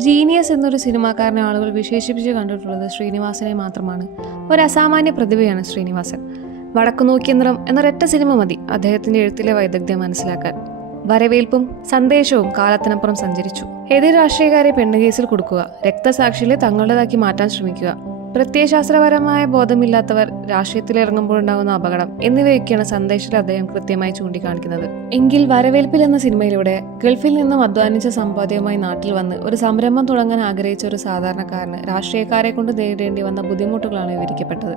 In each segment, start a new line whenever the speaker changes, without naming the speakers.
Genius എന്നൊരു സിനിമാക്കാരനെ ആളുകൾ വിശേഷിപ്പിച്ച് കണ്ടിട്ടുള്ളത് ശ്രീനിവാസനെ മാത്രമാണ്. ഒരു അസാമാന്യ പ്രതിഭയാണ് ശ്രീനിവാസൻ. വടക്കു നോക്കിയന്ത്രം എന്നൊരൊറ്റ സിനിമ മതി അദ്ദേഹത്തിന്റെ എഴുത്തിലെ വൈദഗ്ധ്യം മനസ്സിലാക്കാൻ. വരവേൽപ്പും സന്ദേശവും കാലത്തിനപ്പുറം സഞ്ചരിച്ചു. എതിർ രാഷ്ട്രീയക്കാരെ പെണ്ണുകേസിൽ കൊടുക്കുക രക്തസാക്ഷികളെ തങ്ങളുടേതാക്കി മാറ്റാൻ ശ്രമിക്കുക പ്രത്യയശാസ്ത്രപരമായ ബോധമില്ലാത്തവർ രാഷ്ട്രീയത്തിലിറങ്ങുമ്പോഴുണ്ടാകുന്ന അപകടം എന്നിവയൊക്കെയാണ് സന്ദേശത്തിൽ അദ്ദേഹം കൃത്യമായി ചൂണ്ടിക്കാണിക്കുന്നത്. എങ്കിൽ വരവേൽപ്പിൽ എന്ന സിനിമയിലൂടെ ഗൾഫിൽ നിന്നും അധ്വാനിച്ച സമ്പാദ്യവുമായി നാട്ടിൽ വന്ന് ഒരു സംരംഭം തുടങ്ങാൻ ആഗ്രഹിച്ച ഒരു സാധാരണക്കാരന് രാഷ്ട്രീയക്കാരെ കൊണ്ട് നേരിടേണ്ടി വന്ന ബുദ്ധിമുട്ടുകളാണ് വിവരിക്കപ്പെട്ടത്.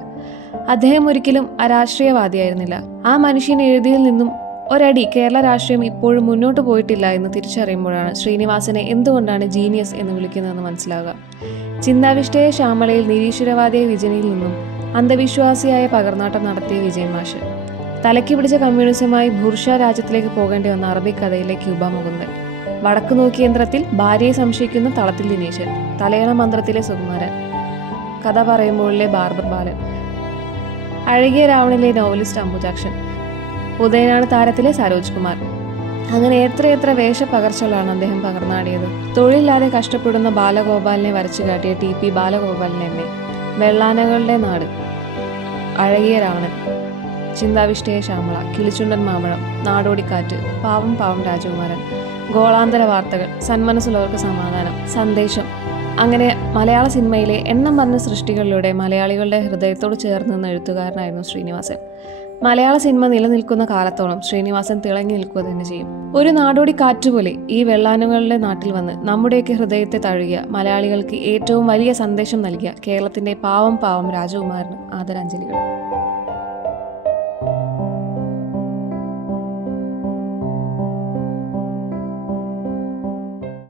അദ്ദേഹം ഒരിക്കലും അരാഷ്ട്രീയവാദിയായിരുന്നില്ല. ആ മനുഷ്യൻ എഴുതിയിൽ നിന്നും ഒരടി കേരള രാഷ്ട്രീയം ഇപ്പോഴും മുന്നോട്ട് പോയിട്ടില്ല എന്ന് തിരിച്ചറിയുമ്പോഴാണ് ശ്രീനിവാസനെ എന്തുകൊണ്ടാണ് ജീനിയസ് എന്ന് വിളിക്കുന്നതെന്ന് മനസ്സിലാകുക ചിന്താവിഷ്ടയെ ശ്യാമളയിൽ നിരീശ്വരവാദിയെ വിജയനിൽ നിന്നും അന്ധവിശ്വാസിയായ പകർന്നാട്ടം നടത്തിയ വിജയൻ മാഷ്. തലയ്ക്ക് പിടിച്ച കമ്മ്യൂണിസമായി ബുർഷ രാജ്യത്തിലേക്ക് പോകേണ്ടി വന്ന അറബി കഥയിലെ ക്യൂബ മുകുന്ദൻ. വടക്കു നോക്കിയന്ത്രത്തിൽ ഭാര്യയെ സംശയിക്കുന്ന തളത്തിൽ ദിനേശൻ. തലയണ മന്ത്രത്തിലെ സുകുമാരൻ. കഥ പറയുമ്പോഴിലെ ബാർബർ ബാലൻ. അഴകിയ രാവണിലെ നോവലിസ്റ്റ് അംബുജാക്ഷൻ. ഉദയനാണ് താരത്തിലെ സരോജ് കുമാർ. അങ്ങനെ എത്രയെത്ര വേഷപ്പകർച്ചകളാണ് അദ്ദേഹം പകർന്നാടിയത്. തൊഴിലില്ലാതെ കഷ്ടപ്പെടുന്ന ബാലഗോപാലിനെ വരച്ചു കാട്ടിയ ടി പി ബാലഗോപാലൻ എന്നെ. വെള്ളാനകളുടെ നാട്. അഴകിയ രാവണൻ ചിന്താവിഷ്ടയ ശ്യാമള. കിളിച്ചുണ്ടൻ മാമ്പഴം. നാടോടിക്കാറ്റ്. പാവം പാവം രാജകുമാരൻ. ഗോളാന്തര വാർത്തകൾ. സന്മനസ്സുള്ളവർക്ക് സമാധാനം. സന്ദേശം. അങ്ങനെ മലയാള സിനിമയിലെ എണ്ണം പറഞ്ഞ സൃഷ്ടികളിലൂടെ മലയാളികളുടെ ഹൃദയത്തോട് ചേർന്ന് നിന്ന എഴുത്തുകാരനായിരുന്നു ശ്രീനിവാസൻ. മലയാള സിനിമ നിലനിൽക്കുന്ന കാലത്തോളം ശ്രീനിവാസൻ തിളങ്ങി നിൽക്കുക തന്നെ ചെയ്യും. ഒരു നാടോടി കാറ്റുപോലെ ഈ വെള്ളാനുകളുടെ നാട്ടിൽ വന്ന് നമ്മുടെയൊക്കെ ഹൃദയത്തെ തഴുകിയ മലയാളികൾക്ക് ഏറ്റവും വലിയ സന്ദേശം നൽകിയ കേരളത്തിന്റെ പാവം പാവം രാജകുമാരന് ആദരാഞ്ജലികൾ.